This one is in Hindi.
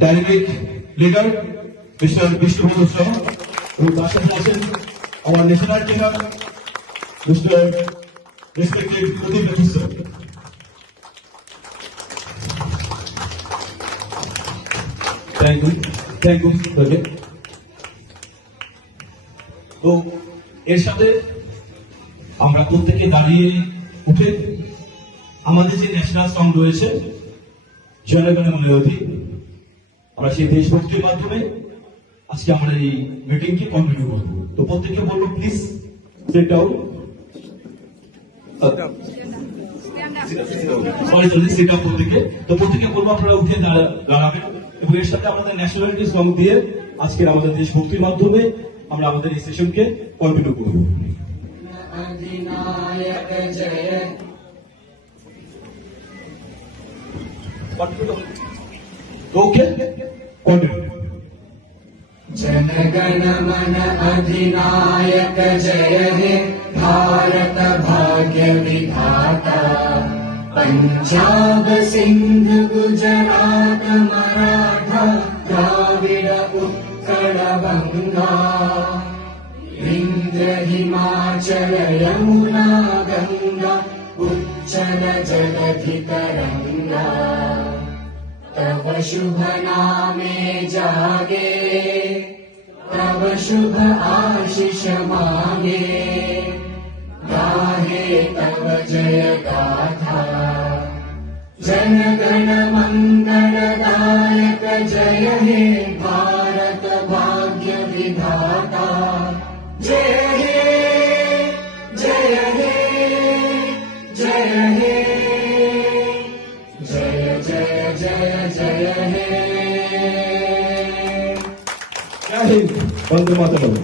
dynamic leader, Mr. Vishnu Shah, who is our national leader, Mr. Respected Pradeep Sir. Thank you, Pradeep. তো এর সাথে আমরা প্রত্যেকে দাঁড়িয়ে উঠে আমাদের যে ন্যাশনাল সং রয়েছে জনগণ মন অধিকার, আমরা সেই দেশভক্তির মাধ্যমে আজকে আমরা এই মিটিংকে কন্টিনিউ করব। তো প্রত্যেকে বলবো please sit down, sit up প্রত্যেকে। তো প্রত্যেকে বলবো আপনারা উঠে দাঁড়াবেন এবং এর সাথে আমাদের ন্যাশনালিটি সং দিয়ে আজকের আমাদের দেশভক্তির মাধ্যমে আমরা আমাদের এই সেশনকে কন্টিনিউ করব। ओके जनगण मन अधिनायक जय हे भारत भाग्य विधाता पंजाब सिंध गुजरात मराठा द्राविड उत्कल बंगा विंध्य हिमाचल यमुना गंगा उच्चल जलधि तरंगा तव शुभ नामे जागे तव शुभ आशीष मांगे गाहे तव जय गाथा जन गण मंगलदायक जय हे भारत भाग्य विधाता जय हे जय हे जय हे जय जय जय जय हे जय हिंद, वंदे मातरम।